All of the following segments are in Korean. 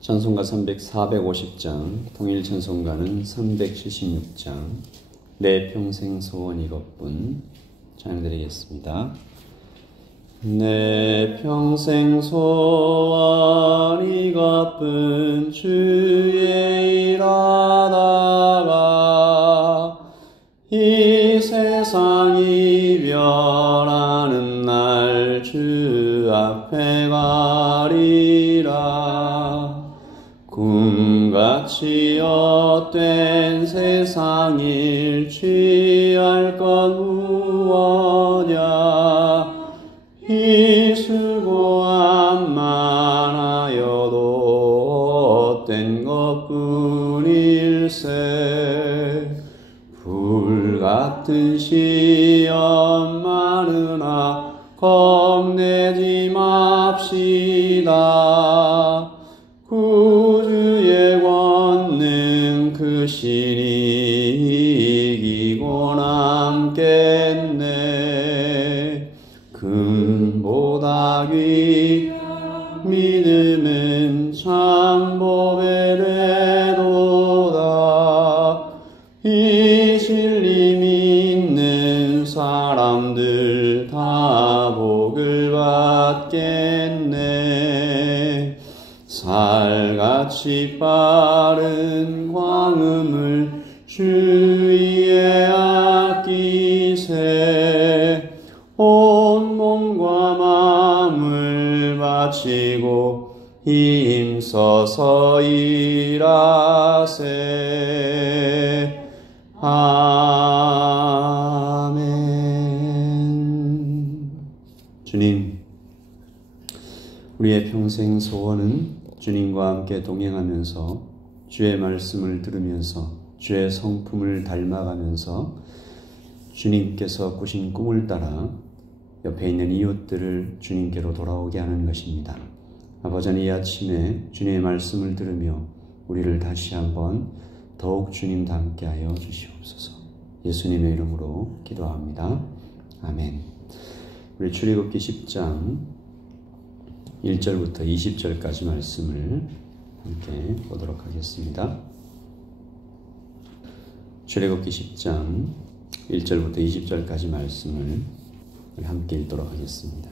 찬송가 450장, 통일찬송가는 376장, 내 평생 소원 이것뿐 찬양드리겠습니다. 내 평생 소원 이것뿐 주의 일하다가 이 세상 이별하는 날 주 앞에 가리라. 꿈같이 헛된 세상 일 취할 것 무엇냐. 이 수고함만 하여도 헛된 것뿐일세. 불같은 시험 많으나 겁내지 맙시다. 구주의 권능 크시니 이기고 남겠네. 금보다 귀한 믿음은 참 보배래도다. 이 진리 믿는 사람들 다 복을 받겠네. 살같이 빠른 광음을 주위에 아끼세. 온 몸과 마음을 바치고 힘써서 일하세. 아멘. 주님, 우리의 평생 소원은 주님과 함께 동행하면서 주의 말씀을 들으면서 주의 성품을 닮아가면서 주님께서 꾸신 꿈을 따라 옆에 있는 이웃들을 주님께로 돌아오게 하는 것입니다. 아버지, 이 아침에 주님의 말씀을 들으며 우리를 다시 한번 더욱 주님 닮게 하여 주시옵소서. 예수님의 이름으로 기도합니다. 아멘. 우리 출애굽기 10장 1절부터 20절까지 말씀을 함께 보도록 하겠습니다. 출애굽기 10장 1절부터 20절까지 말씀을 함께 읽도록 하겠습니다.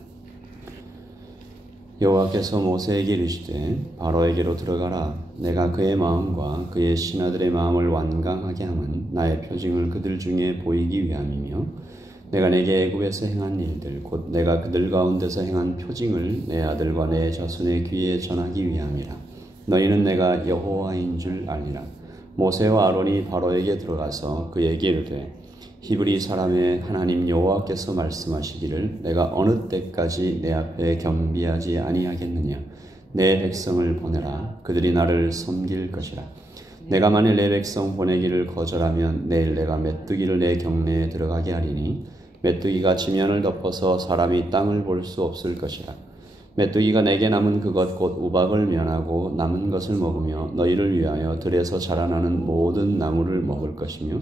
여호와께서 모세에게 이르시되 바로에게로 들어가라. 내가 그의 마음과 그의 신하들의 마음을 완강하게 함은 나의 표징을 그들 중에 보이기 위함이며 내가 내게 애굽에서 행한 일들 곧 내가 그들 가운데서 행한 표징을 내 아들과 내 자손의 귀에 전하기 위함이라. 너희는 내가 여호와인 줄 알리라. 모세와 아론이 바로에게 들어가서 그에게 이르되 히브리 사람의 하나님 여호와께서 말씀하시기를 내가 어느 때까지 내 앞에 겸비하지 아니하겠느냐. 내 백성을 보내라. 그들이 나를 섬길 것이라. 내가 만일 내 백성 보내기를 거절하면 내일 내가 메뚜기를 내 경내에 들어가게 하리니 메뚜기가 지면을 덮어서 사람이 땅을 볼 수 없을 것이라. 메뚜기가 내게 남은 그것 곧 우박을 면하고 남은 것을 먹으며 너희를 위하여 들에서 자라나는 모든 나무를 먹을 것이며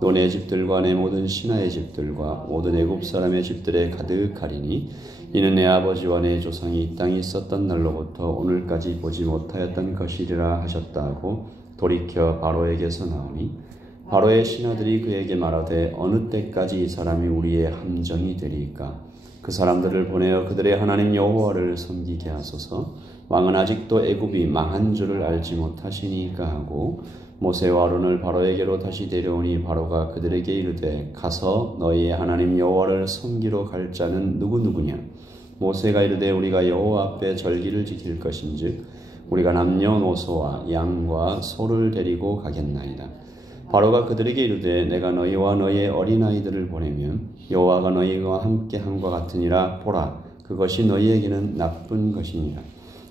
또 내 집들과 내 모든 신하의 집들과 모든 애굽 사람의 집들에 가득하리니 이는 내 아버지와 내 조상이 이 땅에 있었던 날로부터 오늘까지 보지 못하였던 것이리라 하셨다 하고 돌이켜 바로에게서 나오니 바로의 신하들이 그에게 말하되 어느 때까지 이 사람이 우리의 함정이 되리까. 그 사람들을 보내어 그들의 하나님 여호와를 섬기게 하소서. 왕은 아직도 애굽이 망한 줄을 알지 못하시니까 하고 모세와 아론을 바로에게로 다시 데려오니 바로가 그들에게 이르되 가서 너희의 하나님 여호와를 섬기러 갈 자는 누구누구냐. 모세가 이르되 우리가 여호와 앞에 절기를 지킬 것인즉 우리가 남녀노소와 양과 소를 데리고 가겠나이다. 바로가 그들에게 이르되 내가 너희와 너희의 어린아이들을 보내면 여호와가 너희와 함께 함과 같으니라. 보라, 그것이 너희에게는 나쁜 것이니라.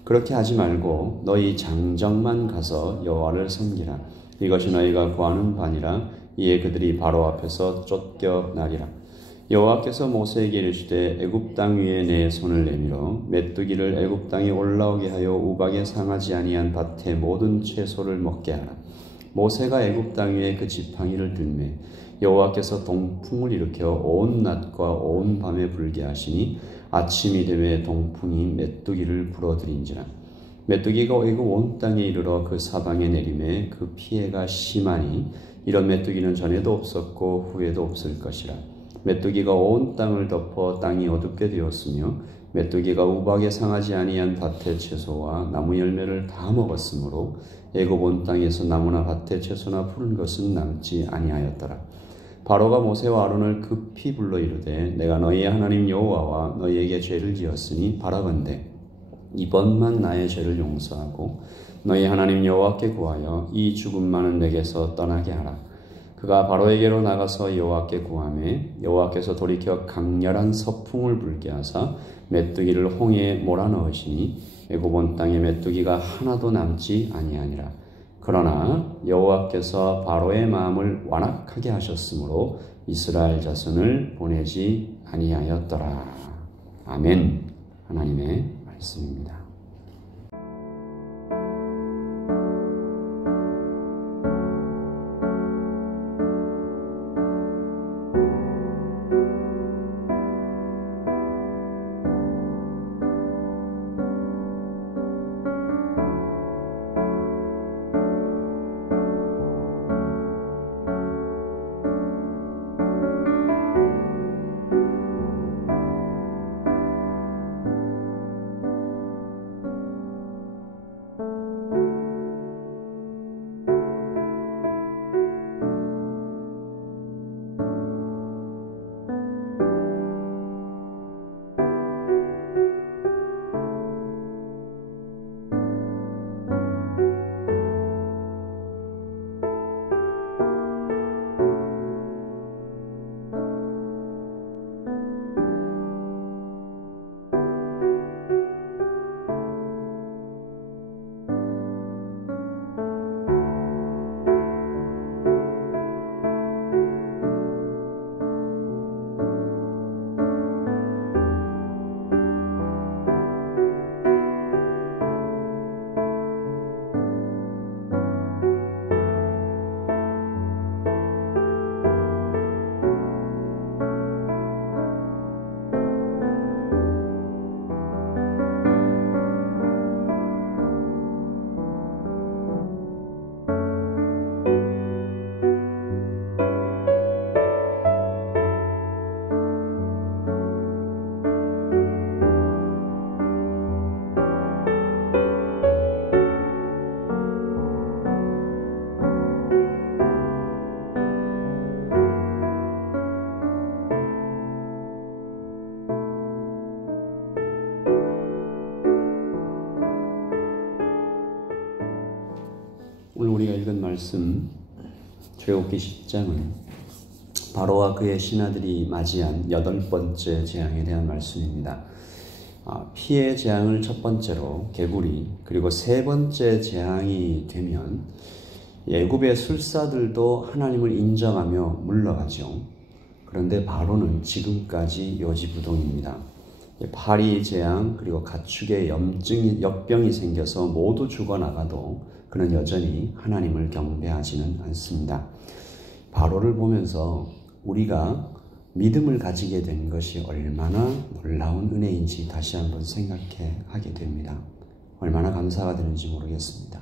그렇게 하지 말고 너희 장정만 가서 여호와를 섬기라. 이것이 너희가 구하는 바니라. 이에 그들이 바로 앞에서 쫓겨나리라. 여호와께서 모세에게 이르시되 애굽 땅 위에 내 손을 내밀어 메뚜기를 애굽 땅에 올라오게 하여 우박에 상하지 아니한 밭의 모든 채소를 먹게 하라. 모세가 애굽 땅 위에 그 지팡이를 들매 여호와께서 동풍을 일으켜 온 낮과 온 밤에 불게 하시니 아침이 되매 동풍이 메뚜기를 불어들인지라. 메뚜기가 애굽 온 땅에 이르러 그 사방에 내림에 그 피해가 심하니 이런 메뚜기는 전에도 없었고 후에도 없을 것이라. 메뚜기가 온 땅을 덮어 땅이 어둡게 되었으며 메뚜기가 우박에 상하지 아니한 밭의 채소와 나무 열매를 다 먹었으므로 애굽 온 땅에서 나무나 밭의 채소나 푸른 것은 남지 아니하였더라. 바로가 모세와 아론을 급히 불러 이르되 내가 너희의 하나님 여호와와 너희에게 죄를 지었으니 바라건대 이번만 나의 죄를 용서하고 너희 하나님 여호와께 구하여 이 죽음만은 내게서 떠나게 하라. 그가 바로에게로 나가서 여호와께 구하매 여호와께서 돌이켜 강렬한 서풍을 불게 하사 메뚜기를 홍해에 몰아넣으시니 애굽 온 땅에 메뚜기가 하나도 남지 아니하니라. 그러나 여호와께서 바로의 마음을 완악하게 하셨으므로 이스라엘 자손을 보내지 아니하였더라. 아멘. 하나님의 말씀입니다. 오늘 우리가 읽은 말씀 출애굽기 10장은 바로와 그의 신하들이 맞이한 8번째 재앙에 대한 말씀입니다. 피해 재앙을 첫 번째로 개구리, 그리고 세 번째 재앙이 되면 애굽의 술사들도 하나님을 인정하며 물러가죠. 그런데 바로는 지금까지 요지부동입니다. 파리 재앙, 그리고 가축에 역병이 생겨서 모두 죽어나가도 그는 여전히 하나님을 경배하지는 않습니다. 바로를 보면서 우리가 믿음을 가지게 된 것이 얼마나 놀라운 은혜인지 다시 한번 생각하게 됩니다. 얼마나 감사가 되는지 모르겠습니다.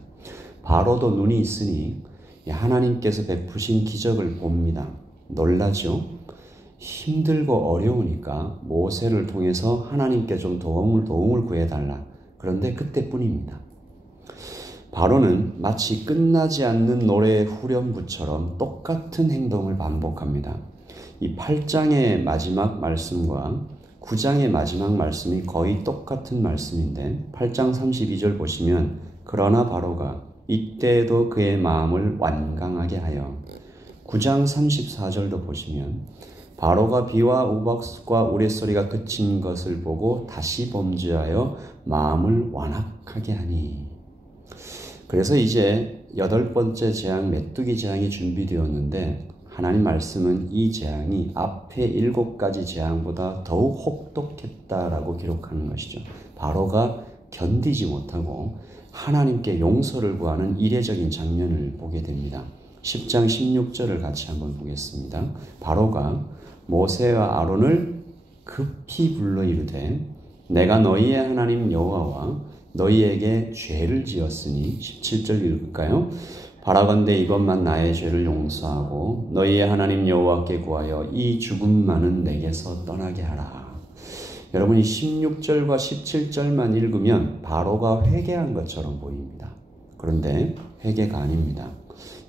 바로도 눈이 있으니 하나님께서 베푸신 기적을 봅니다. 놀라죠? 힘들고 어려우니까 모세를 통해서 하나님께 좀 도움을 구해달라. 그런데 그때뿐입니다. 바로는 마치 끝나지 않는 노래의 후렴구처럼 똑같은 행동을 반복합니다. 이 8장의 마지막 말씀과 9장의 마지막 말씀이 거의 똑같은 말씀인데 8장 32절 보시면 그러나 바로가 이때에도 그의 마음을 완강하게 하여 9장 34절도 보시면 바로가 비와 우박과 우레소리가 그친 것을 보고 다시 범죄하여 마음을 완악하게 하니. 그래서 이제 8번째 재앙 메뚜기 재앙이 준비되었는데 하나님 말씀은 이 재앙이 앞에 7가지 재앙보다 더욱 혹독했다라고 기록하는 것이죠. 바로가 견디지 못하고 하나님께 용서를 구하는 이례적인 장면을 보게 됩니다. 10장 16절을 같이 한번 보겠습니다. 바로가 모세와 아론을 급히 불러 이르되 내가 너희의 하나님 여호와와 너희에게 죄를 지었으니 17절 읽을까요? 바라건대 이번만 나의 죄를 용서하고 너희의 하나님 여호와께 구하여 이 죽음만은 내게서 떠나게 하라. 여러분이 16절과 17절만 읽으면 바로가 회개한 것처럼 보입니다. 그런데 회개가 아닙니다.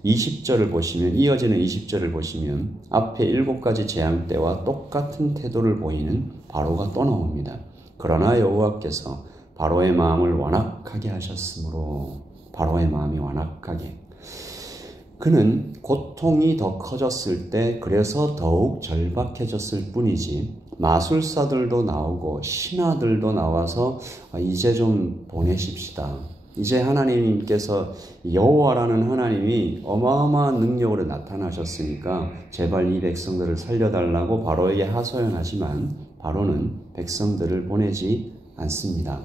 20절을 보시면, 이어지는 20절을 보시면 앞에 7가지 재앙 때와 똑같은 태도를 보이는 바로가 또 나옵니다. 그러나 여호와께서 바로의 마음을 완악하게 하셨으므로, 바로의 마음이 완악하게, 그는 고통이 더 커졌을 때 그래서 더욱 절박해졌을 뿐이지, 마술사들도 나오고 신하들도 나와서 이제 좀 보내십시다, 이제 하나님께서 여호와라는 하나님이 어마어마한 능력으로 나타나셨으니까 제발 이 백성들을 살려달라고 바로에게 하소연하지만 바로는 백성들을 보내지 않습니다.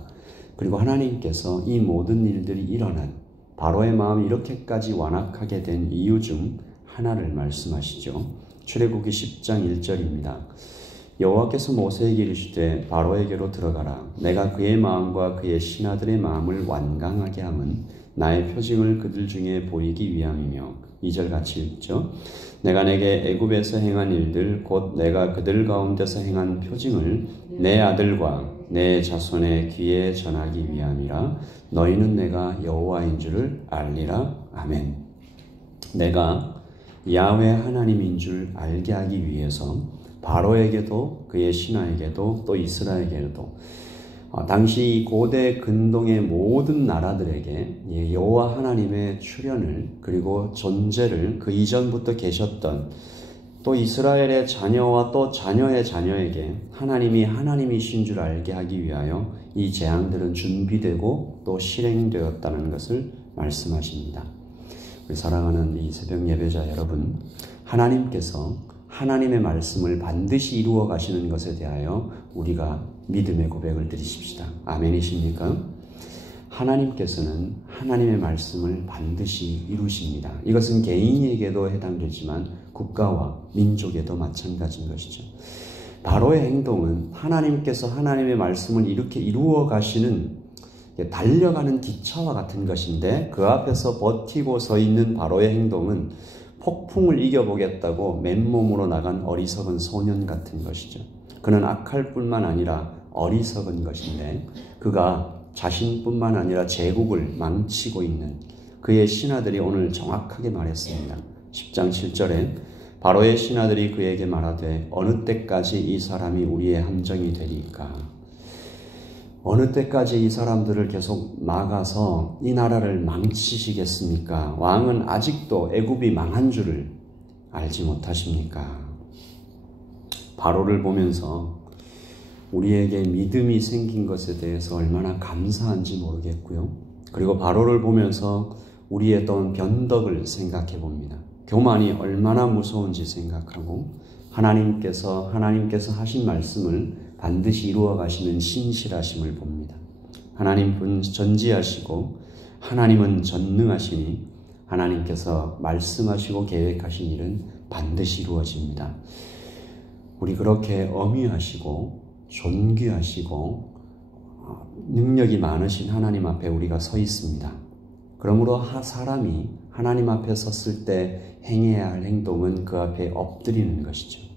그리고 하나님께서 이 모든 일들이 일어난, 바로의 마음이 이렇게까지 완악하게 된 이유 중 하나를 말씀하시죠. 출애굽기 10장 1절입니다. 여호와께서 모세에게 이르시되 바로에게로 들어가라. 내가 그의 마음과 그의 신하들의 마음을 완강하게 함은 나의 표징을 그들 중에 보이기 위함이며, 2절 같이 읽죠. 내가 내게 애굽에서 행한 일들 곧 내가 그들 가운데서 행한 표징을 내 아들과 내 자손의 귀에 전하기 위함이라. 너희는 내가 여호와인 줄을 알리라. 아멘. 내가 야훼 하나님인 줄 알게 하기 위해서 바로에게도 그의 신하에게도 또 이스라엘에게도 당시 고대 근동의 모든 나라들에게 여호와 하나님의 출현을, 그리고 존재를 그 이전부터 계셨던 또 이스라엘의 자녀와 또 자녀의 자녀에게 하나님이 하나님이신 줄 알게 하기 위하여 이 재앙들은 준비되고 또 실행되었다는 것을 말씀하십니다. 우리 사랑하는 이 새벽 예배자 여러분, 하나님께서 하나님의 말씀을 반드시 이루어 가시는 것에 대하여 우리가 믿음의 고백을 드리십시다. 아멘이십니까? 하나님께서는 하나님의 말씀을 반드시 이루십니다. 이것은 개인에게도 해당되지만 국가와 민족에도 마찬가지인 것이죠. 바로의 행동은 하나님께서 하나님의 말씀을 이렇게 이루어 가시는 달려가는 기차와 같은 것인데, 그 앞에서 버티고 서 있는 바로의 행동은 폭풍을 이겨보겠다고 맨몸으로 나간 어리석은 소년 같은 것이죠. 그는 악할 뿐만 아니라 어리석은 것인데, 그가 자신뿐만 아니라 제국을 망치고 있는 그의 신하들이 오늘 정확하게 말했습니다. 10장 7절에 바로의 신하들이 그에게 말하되 어느 때까지 이 사람이 우리의 함정이 되리까? 어느 때까지 이 사람들을 계속 막아서 이 나라를 망치시겠습니까? 왕은 아직도 애굽이 망한 줄을 알지 못하십니까? 바로를 보면서 우리에게 믿음이 생긴 것에 대해서 얼마나 감사한지 모르겠고요. 그리고 바로를 보면서 우리의 또 변덕을 생각해 봅니다. 교만이 얼마나 무서운지 생각하고 하나님께서 하신 말씀을 반드시 이루어 가시는 신실하심을 봅니다. 하나님은 전지하시고 하나님은 전능하시니 하나님께서 말씀하시고 계획하신 일은 반드시 이루어집니다. 우리 그렇게 엄위하시고 존귀하시고 능력이 많으신 하나님 앞에 우리가 서 있습니다. 그러므로 사람이 하나님 앞에 섰을 때 행해야 할 행동은 그 앞에 엎드리는 것이죠.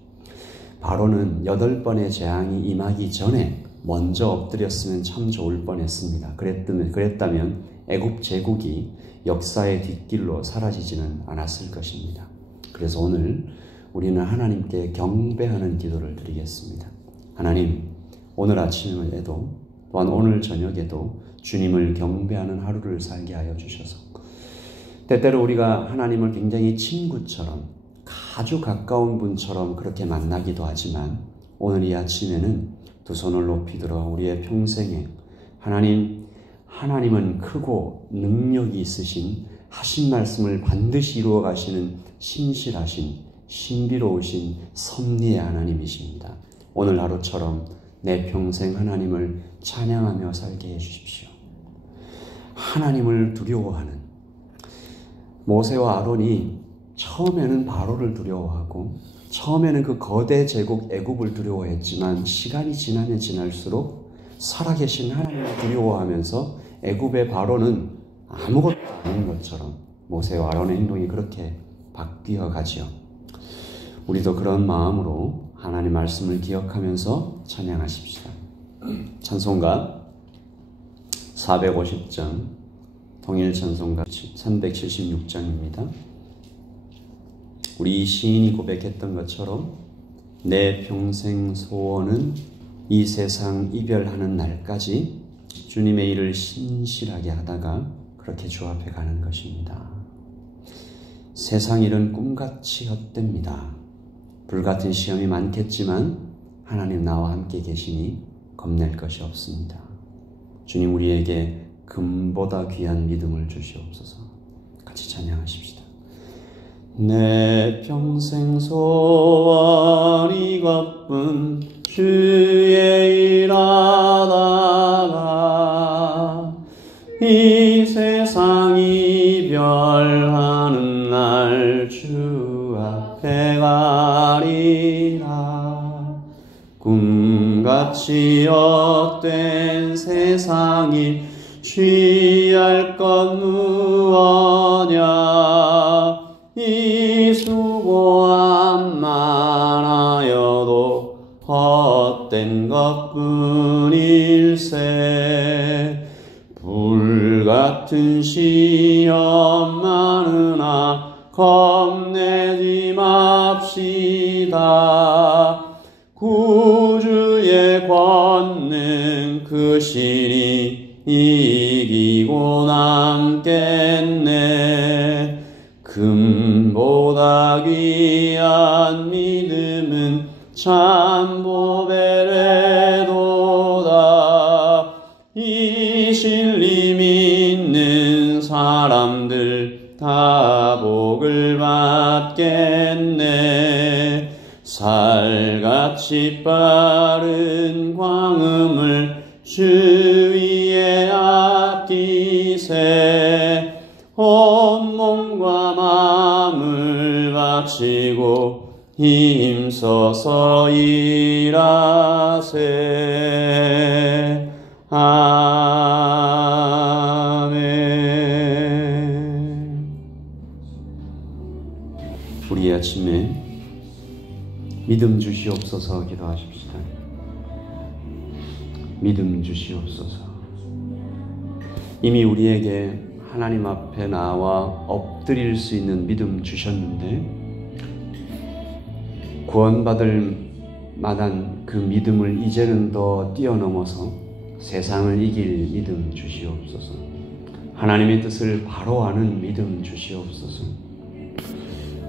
바로는 8번의 재앙이 임하기 전에 먼저 엎드렸으면 참 좋을 뻔했습니다. 그랬다면 애굽 제국이 역사의 뒷길로 사라지지는 않았을 것입니다. 그래서 오늘 우리는 하나님께 경배하는 기도를 드리겠습니다. 하나님, 오늘 아침에도 또한 오늘 저녁에도 주님을 경배하는 하루를 살게 하여 주셔서, 때때로 우리가 하나님을 굉장히 친구처럼 아주 가까운 분처럼 그렇게 만나기도 하지만 오늘 이 아침에는 두 손을 높이 들어 우리의 평생에 하나님은 크고 능력이 있으신, 하신 말씀을 반드시 이루어 가시는 신실하신 신비로우신 섭리의 하나님이십니다. 오늘 하루처럼 내 평생 하나님을 찬양하며 살게 해주십시오. 하나님을 두려워하는, 모세와 아론이 처음에는 바로를 두려워하고 처음에는 그 거대 제국 애굽을 두려워했지만 시간이 지나면 지날수록 살아계신 하나님을 두려워하면서 애굽의 바로는 아무것도 아닌 것처럼 모세와 아론의 행동이 그렇게 바뀌어 가지요. 우리도 그런 마음으로 하나님 말씀을 기억하면서 찬양하십시다. 찬송가 450장, 통일 찬송가 376장입니다. 우리 시인이 고백했던 것처럼 내 평생 소원은 이 세상 이별하는 날까지 주님의 일을 신실하게 하다가 그렇게 주 앞에 가는 것입니다. 세상 일은 꿈같이 헛됩니다. 불같은 시험이 많겠지만 하나님 나와 함께 계시니 겁낼 것이 없습니다. 주님 우리에게 금보다 귀한 믿음을 주시옵소서. 같이 찬양하십시다. 내 평생 소원 이것뿐 주의 일하다가 이 세상 이별하는 날 주 앞에 가리라. 꿈같이 헛된 세상이 취할 것 무엇냐. 이 수고함만 하여도 헛된 것뿐일세. 불같은 시험 많으나 겁내지 맙시다. 구주의 권능 크시니 이기고 남겠네. 금보다 귀한 믿음은 참 보배래도다. 이 신림 있는 사람들 다 복을 받겠네. 살같이 빠른 광음을 주 위에 아끼세. 온몸과 마음을 바치고 힘써서 일하세. 아멘. 우리 아침에 믿음 주시옵소서 기도하십시다. 믿음 주시옵소서. 이미 우리에게 하나님 앞에 나와 엎드릴 수 있는 믿음 주셨는데 구원받을 만한 그 믿음을 이제는 더 뛰어넘어서 세상을 이길 믿음 주시옵소서. 하나님의 뜻을 바로 아는 믿음 주시옵소서.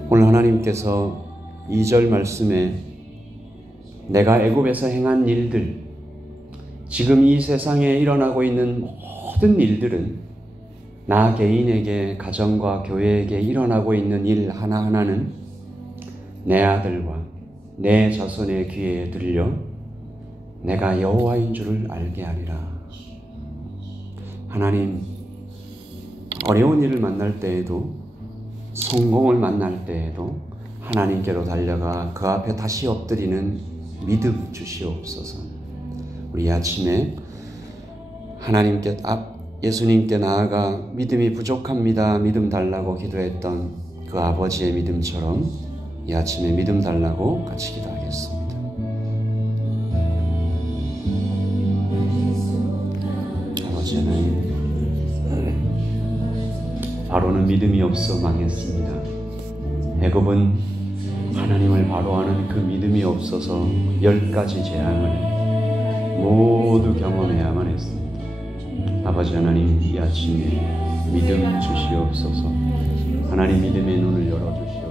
오늘 하나님께서 2절 말씀에 내가 애굽에서 행한 일들, 지금 이 세상에 일어나고 있는 모든 일들은 나 개인에게, 가정과 교회에게 일어나고 있는 일 하나하나는 내 아들과 내 자손의 귀에 들려 내가 여호와인 줄을 알게 하리라. 하나님, 어려운 일을 만날 때에도, 성공을 만날 때에도 하나님께로 달려가 그 앞에 다시 엎드리는 믿음 주시옵소서. 우리 아침에 하나님께 예수님께 나아가 믿음이 부족합니다, 믿음 달라고 기도했던 그 아버지의 믿음처럼 이 아침에 믿음 달라고 같이 기도하겠습니다. 아버지 하나님, 바로는 믿음이 없어 망했습니다. 애굽은 하나님을 바로하는 그 믿음이 없어서 10가지 재앙을 모두 경험해야만 했습니다. 아버지 하나님, 이 아침에 믿음 주시옵소서. 하나님 믿음의 눈을 열어주시옵소서.